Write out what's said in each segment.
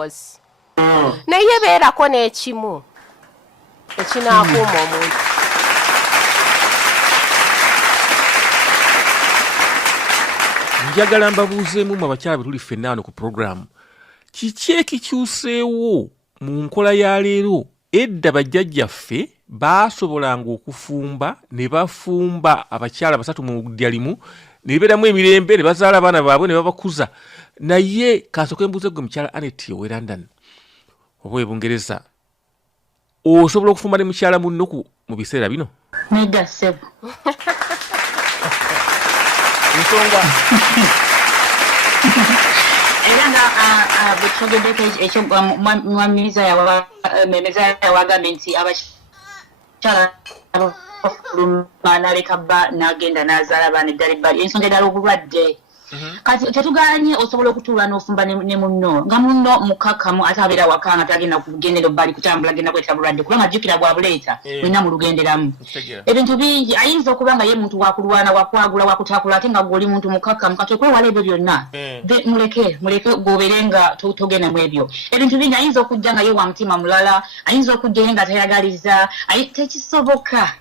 mukozi naye beerako n'ekimu ekinaakuuma omuntu. Njagala mbabuuzeemu mu abakyala be tuli ffenna wano ku puroguramu, kiki ekikyuseewo mu nkola ya leero? Edda bajjajjaffe baasobolanga okufumba ne bafumba abakyala 3 mu ddya limu ne beeramu emirembe ne bazaala abaana baabwe ne babakuza. Naye kasooke mbuuze gwe mukyala Annette ow'e London oba e Bungereza, osobola okufumba ne mukyala munno mu biseera bino? Nedda ssebo. Ensonga era nga bwetwogeddeko ekyo mwamiriza yawagambye nti abakyala abafuluma n'aleka bba n'agenda n'azaala abaana eddala ebbali ensonga eddala obulwadde. Kati tetuganye osobola okutuula n'ofumba ne munno nga munno mukakamu ate abeera waka nga tagenda kugendera ebbali kutambula agenda kwetera bulwadde kubanga jjukira bwabuleeta mwenna mulugenderamu. Ebintu bingi ayinza okuba nga ye muntu wakulwana wakwagula wakutakula ate nga gwoli muntu mukakamu kati okwewala ebyo byonna muleke gobeere nga togenda mu ebyo. Ebintu bingi ayinza okujja nga ye wa mutima mulala, ayinza okujja nga tayagaliza, tekisoboka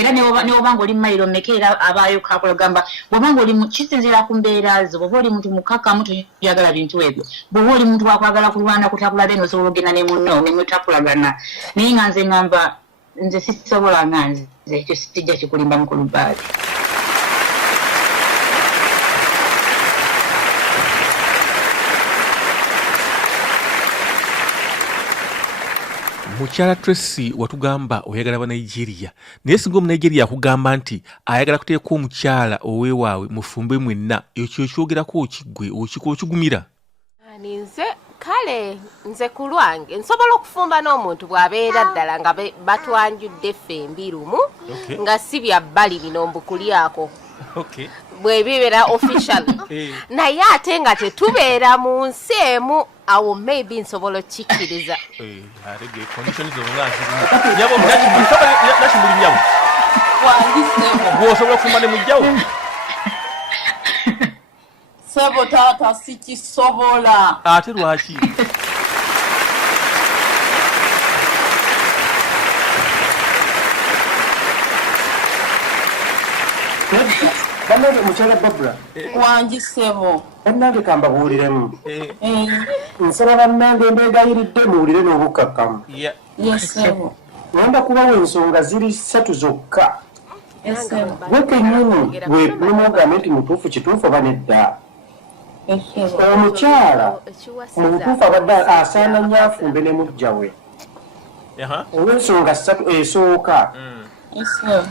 era newoba nga oli mumayiro mmeka era abaayo kakola gamba bw'oba nga oli kisinziira ku mbeera zo. Bw'oba oli muntu mukakamu toyagala bintu ebyo, bw'oba oli muntu wakwagala kulwana kutakula then osobola ogenda ne munno ne mutakulagana. Naye nga nze ngamba nze sisobola nga nze ekyo sijja kikulimba mu kulubaali. Mukyala Tracy watugamba oyagala ba Nigeria, naye singa Omunigeria akugamba nti ayagala kuteeka omukyala oweewaawe mufumbe mwenna, ekyo kyogerako okigwe okigumira? Nze kale nze ku lwange nsobola okufumba n'omuntu bw'abeera ddala nga batwanjudde ffe embirumu nga si bya bbali bino mbukulyako bwe bibeera official. Naye ate nga tetubeera mu nsi emu awo maybe nsobola okikkiriza. Osobola okufumba ne mujjawo? Sebo taata sikisobola. Ate lwaki? Bannange mukyala Barbara Wangi sebo. bannange kambabuuliremu nsaba bannange mbeegayiridde muwulire n'obukkakkamu. Yes sebo. Ngenda kubawa ensonga ziri 3 zokka. Gwe kennyini gwe nomugamba nti mutuufu kituufu oba nedda. Omukyala mu butuufu abadde asaana nnyo afumbe ne mujja we olw'ensonga 3 esooka.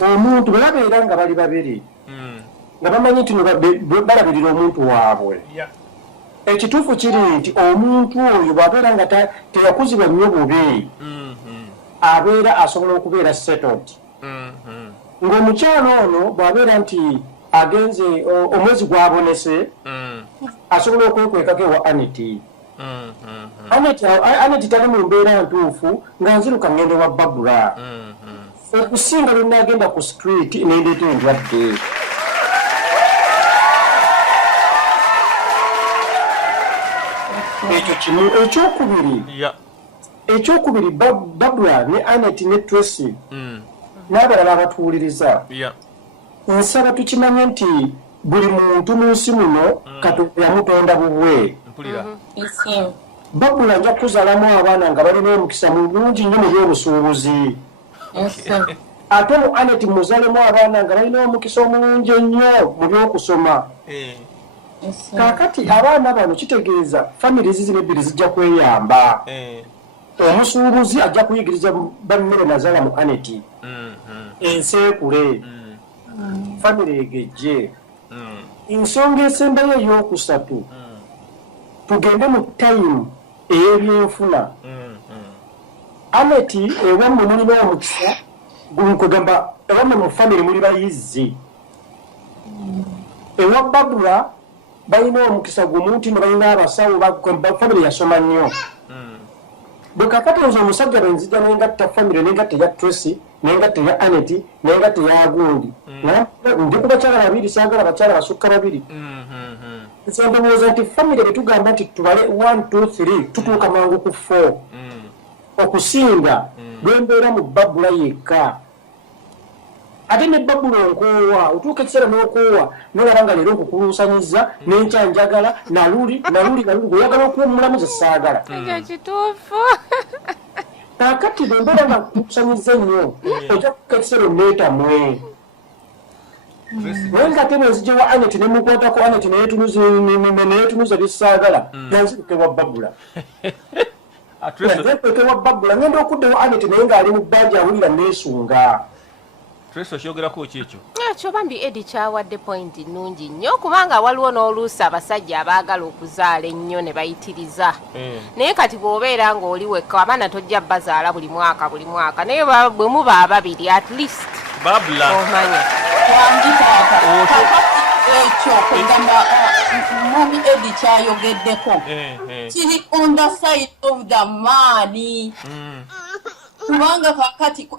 Omuntu bwe babeera nga bali babiri nga bamanyi nti balabirira omuntu waabwe, ekituufu kiri nti omuntu oyo bw'abeera nga teyakuzibwa nnyo bubi abeera asobola okubeera settled. Ng'omukyala ono bw'abeera nti agenze omwezi gwabonese asobola okwekwekako ewa Annette. Annette tali mu mbeera ntuufu nga nziruka ngende wa Barbara okusinga lwe nagenda ku street nendeeta endwadde. Ekyo kimu. Ekyokubiri Barbara ne Annette ne Tracy n'abalala abatuwuliriza, nsaba tukimanye nti buli muntu mu nsi muno Katonda yamutonda bubwe. Barbara nja kuzaalamu abaana nga balina omukisa mulungi nnyo mu by'obusuubuzi. Ate mu Annette muzaalemu abaana nga balina omukisa omulungi ennyo mu by'okusoma. Kaakati abaana bano kitegeeza famire zino ebbiri zijja kweyamba. Omusuubuzi ajja kuyigiriza bammere nazaala mu Annette. Ensi ekule, famire egejje. Ensonga esembayo ey'okusatu, tugende mu tayimu ey'ebyenfuna. Annette ewammwe mulina omukisa kugamba ewammwe mu famire muli bayizzi. Ewa Barbara balina omukisa gumu nti ne balina abasawo famire yasoma nnyo. Bwe kakatooza omusajja benzija nengatta famire nengatta eya Tracy nengatta eya Annette nengatta eya Gundi ndi ku bakyala babiri saagala bakyala basukka babiri. nze ndowooza nti famire bwe tugamba nti tubale 1 2 3 tutuuka mangu ku 4 okusinga lwembeera mu babula yekka ate ne babula onkoowa otuuka ekiseera n'okoowa nolaba nga leero nkukuluusanyiza n'enkyanjagala naluli oyagala okuba omulamuzi saagala ekyo kituufu kaakati bwembeera nga nkukuluusanyiza ennyo ojja kutuuka ekiseera onneetamwe naye nga ate bwenzigyewa Anet ne mukwatako Anet neyetunuza bisaagala nanzikukebwa babula nanzikukebwa babula ngenda okuddewo Anet naye ng'ali mu bbanja awulira neesunga Trace okyogerako ki ekyo? Ekyo bambi Eddie kyawadde point nnungi nnyo kubanga waliwo n'oluusi abasajja abaagala okuzaala ennyo ne bayitiriza naye kati bw'obeera ng'oli wekka abaana tojja bazaala buli mwaka naye bwe muba ababiri at least babula omanya wanditaata ekyo kwegamba mwami Eddie kyayogeddeko kiri on the side of the money kubanga kakati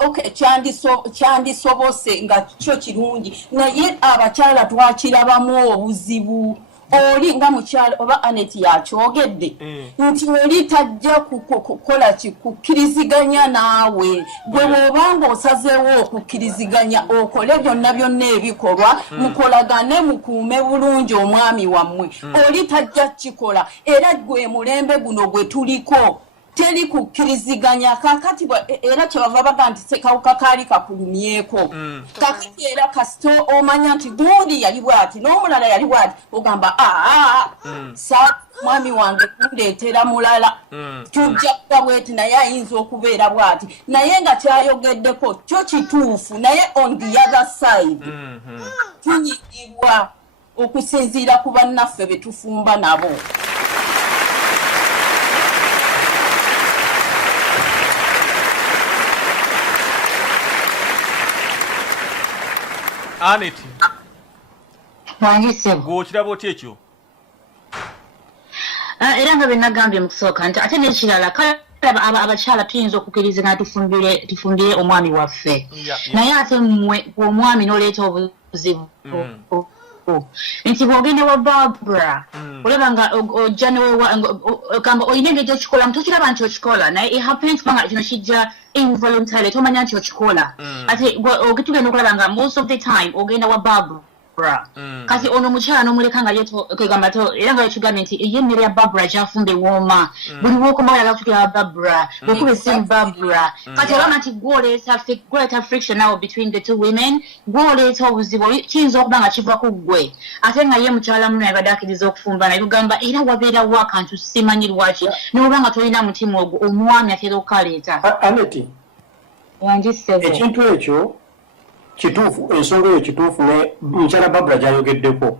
kyandisobose nga kyo kirungi naye abakyala twakirabamu obuzibu oli nga mukyala oba Anet yakyogedde nti oli tajja kukola kukkiriziganya naawe gwe bw'obanga osazeewo okukkiriziganya okole byonna ebikolwa mukolagane mukuume bulungi omwami wammwe oli tajja kukikola era gwe mulembe guno gwe tuliko teri kukkiriziganya kakati era kyebava baga nti sekawuka kaali kakulumyeko kakati era kasito omanya nti gundi yali bwati n'omulala yali bwati ogamba sa mwami wange kundeetera mulala tujja kuba bweti naye ayinza okubeera bwati naye nga kyayogeddeko kyo kituufu naye on the other side tunyigibwa okusinziira ku bannaffe be tufumba nabo Anet wangisebo gw'okiraba otya ekyo era nga benagambye mu kusooka nti ate n'ekirala kale abakyala tuyinza okukkiriziganya tufumbire omwami waffe naye ate mmwe omwami n'oleeta obuzibu nti bw'ogende wa Barbara olaba nga ojja gamba olina engeri okikola tokiraba nti okikola naye it happens kubanga kino kijja involuntarily tomanya nti okikola ate tugenda okulaba nga most of the time ogenda wa Barbara kati ono mukyala n'omuleka nga kwegamba era nga yekigambye nti ey'emmere ya Barbara gyafumba ewooma buli w'okoma oyagala kutukira wa Barbara bwekuba essimu Barbara kati olaba nti gwoleeta friction awo between the two women gwoleeta obuzibu kiyinza okuba nga kiva ku ggwe ate nga ye mukyala muno yabadde akkiriza okufumba naye tugamba era wabeerawo akantu simanyi lwaki n'oba nga tolina mutima ogwo omwami atera okukaleeta Anet wangisebo ekintu ekyo kituufu ensonga eyo kituufu ne mukyala Barbara gyayogeddeko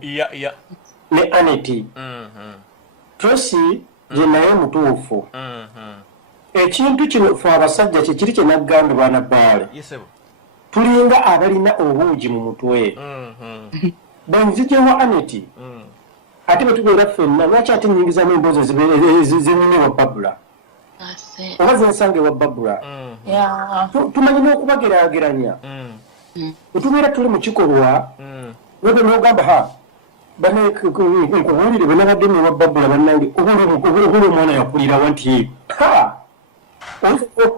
ne Anet Tracy gye naye mutuufu ekintu kino fe abasajja kikiri kye naggambye baana baale tulinga abalina obuugi mu mutwe bwenzigyewa Anet ate bwe tubeera ffenna lwaki ate nnyingizamu emboozi zinyumye wa Barbara oba zensanga ewa Barbara tumanyi n'okubageraageranya otubeera tuli mu kikolwa webe n'ogamba nkubuulire bwe nabadde newa Barbara bannange obula omwana yakulirawa nti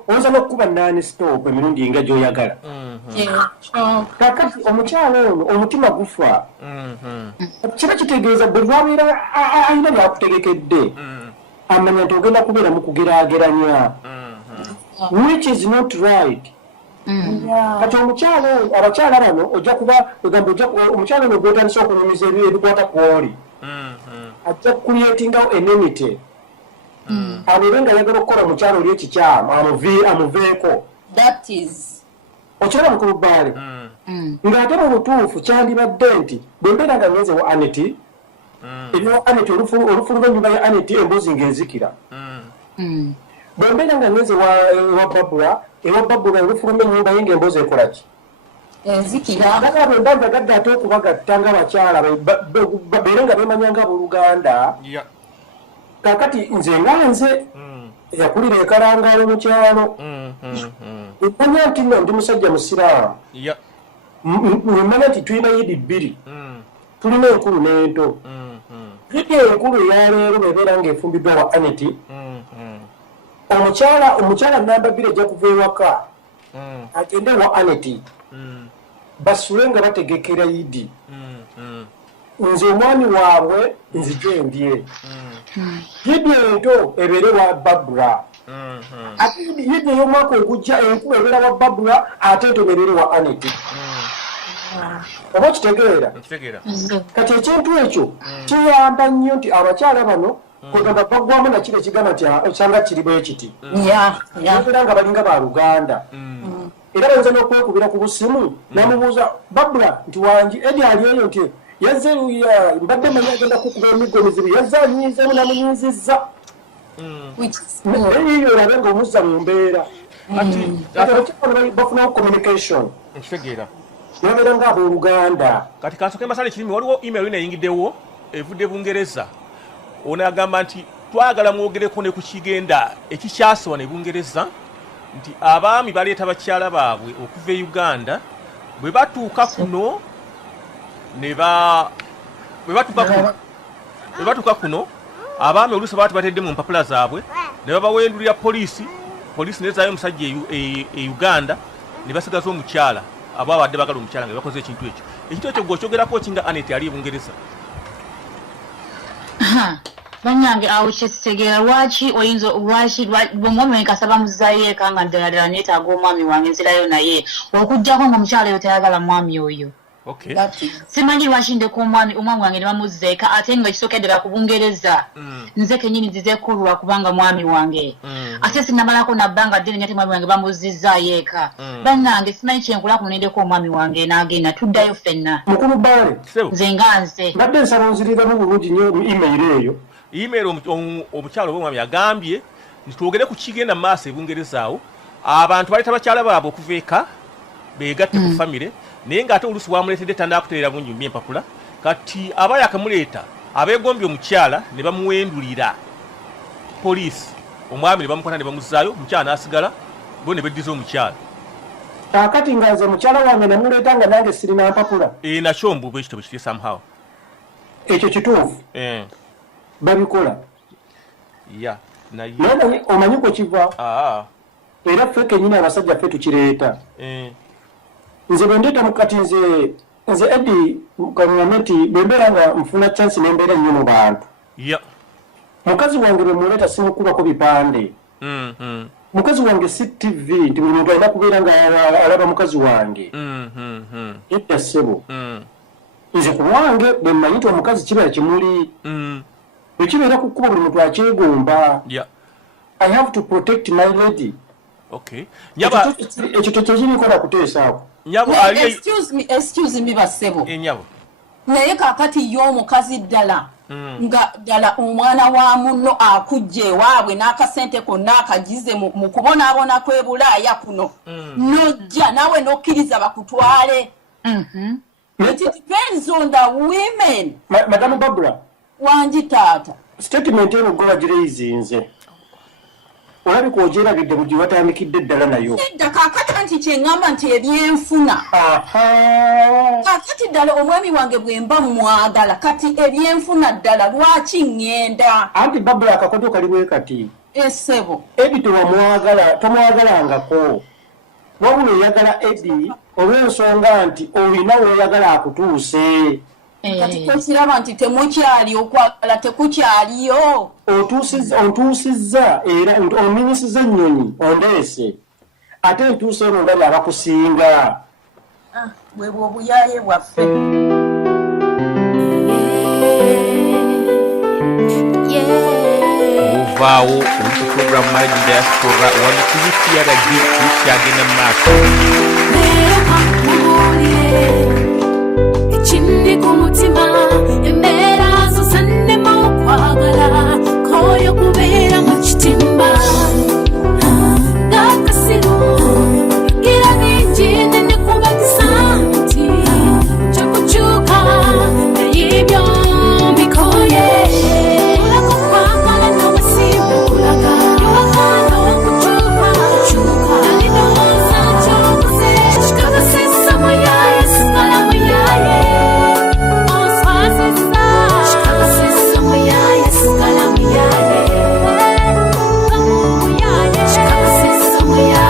oyinza n'okukuba naani stop emirundi nga gy'oyagala kakati omukyala ono omutima gufa kiba kitegeeza bwe lwabeera alina byakutegekedde amanya nti ogenda kubeera mu kugeraageranya which is not right kati omukyala oyo abakyala bano ojja kuba omukyala ono gwotandisa okunyumiza ebikwata ku oli ajja kukuleetingawo enenite abeere nga yagala okukola omukyala oli ekikyamu amuveeko okiraba mukulu bbaale ng'ate mu butuufu kyandibadde nti bwe mbeera nga ngenze wa Anet ebyowa Anet olufulu lw'ennyumba ya Anet emboozi ng'enzikira bwe mbeera nga ngenze wa Barbara ewa Barbara olufuluma ennyumba ye ng'emboozi ekola ki enzikira ddala bwe mba njagadde ate okubagatta ng'abakyala babeere nga beemanyanga buluganda kakati nze nga nze eyakulira ekalangaalo mu kyalo emanya nti nno ndi musajja musiraamu emanya nti tulina yidi bbiri tulina enkulu n'ento video enkulu eyaleero bebeera ng'efumbiddwa wa Aneti. Omukyala namba 2 ajja kuva ewaka agende wa Aneti basule nga bategekera Idi. Nze omwami waabwe nzije ndye. Video ento ebeere wa Babura. Ate Idi ey'omwaka ogujja enkulu ebeera wa Babura ate ento ebeere wa Aneti. Oba kitegeera? Kati ekintu ekyo kiyamba nnyo nti abakyala bano kwegamba baggwamu na kino ekigamba nti osanga kiri bwe kiti. Babeera nga balinga ba Luganda. Era bayinza n'okwekubira ku busimu n'amubuuza Babula nti wangi Edi ali eyo nti yazze mbadde manyi agenda kukuba emiggo mizibu yazze anyiizeemu n'amunyizizza. Eyiyo olabe ng'omuzza mu mbeera. Kati bafunawo communication. Nkitegeera. Nabeera ng'abooluganda. Kati kansooke mbasale kirimi waliwo email inayingiddewo evudde Bungereza. Ono agamba nti twagala mwogereko ne ku kigenda ekikyasibwa ne Bungereza nti abaami baleeta bakyala baabwe okuva e Uganda bwe batuuka kuno abaami oluusi baba tubatedde mu mpapula zaabwe ne babawendulira poliisi nezaayo omusajja e Uganda ne basigaza omukyala abo abadde bagala omukyala nga bakoze ekintu ekyo. Ekintu ekyo gw'okyogerako kinga Aneti ali e Bungereza. Banyange awo kyekitegeera lwaki bw'omwami wenkasaba muzaayo eka nga ddala neetaaga omwami wange nzirayo naye okugjako ng'omukyala oyo tayagala mwami oyo. Simanyi lwaki ndeka omwami wange ne bamuzza eka ate nga ekisookedde ku Bungereza nze kennyini nzizeekulwa kubanga mwami wange ate sinnamalako nabbanga ddene nyate mwami wange bamuzzizaayo eka. Bannange simanyi kyenkula kunendeko omwami wange n'agenda tuddayo ffenna. Mukulu Baale nze nga nze mbadde nsaba onziriramu bulungi nnyo email eyo. Email omukyalo obwomwami agambye nti twogere ku kigenda mu maaso e Bungereza awo abantu baleeta bakyala baabwe okuva eka beegatte ku famire naye ng'ate oluusi wamuleetedde tandaba kutereera bungi mu empapula kati aba yakamuleeta abeegombye omukyala ne bamuwendulira poliisi omwami ne bamukwata ne bamuzzaayo omukyala n'asigala bo ne beddiza omukyala. Kaakati nga nze mukyala wange namuleeta nga nange sirina mpapula. Nakyo mbu bwekityo bwe kitye somehow. Ekyo kituufu. Babikola. Naye omanyi kwe kiva. Era ffe kennyini abasajja ffe tukireeta. Nze bwe ndeeta mukati nze Edi kaŋŋambe nti bwe mbeera nga nfuna chance ne mbeera nnyo mu bantu. Mukazi wange bwe muleeta simukubako bipande. Mukazi wange si TV nti buli muntu alina kubeera nga alaba mukazi wange. Edda ssebo. Nze ku lwange bwe mmanyi nti omukazi kibeera kimuli. Bwe kibeera ku kkuba buli muntu akyegomba. I have to protect my lady. Ekyo tekiriko na kuteesaako. Excuse me bassebo. Naye kaakati y'omukazi ddala nga ddala omwana wa munno akujja ewaabwe n'akasente konna akagize mu kubonaabona kw'e Bulaaya kuno n'ojja naawe n'okkiriza bakutwale. It depends on the women. Madamu Babula. Wangi taata. Statement eno gwe bagireyizinze. Olabika ogyerabidde mu gye watandikidde ddala nayo. Edda kaakati nti kyeŋŋamba nti ebyenfuna. Kaakati ddala omwami wange bwe mba mwagala kati ebyenfuna ddala lwaki ŋŋenda. Anti Babula akakoto kali bwe kati. Essebo. Edi tomwagalangako. Wabula oyagala Edi olw'ensonga nti olina weeyagala akutuuse. Kati tosiraba nti temukyali okwagala tekukyaliyo. Ontuusizza era onminyisizza ennyonyi ondeese ate entuusa eno ndali abakusinga. Bwe bw'obuyaaye bwaffe. Ovaawo oluku programu Managing Diaspora wano kubikiyara gyetu kyagenda mu maaso. Ekindi ku mutima embeera zo zannema okwagala koyo kubeera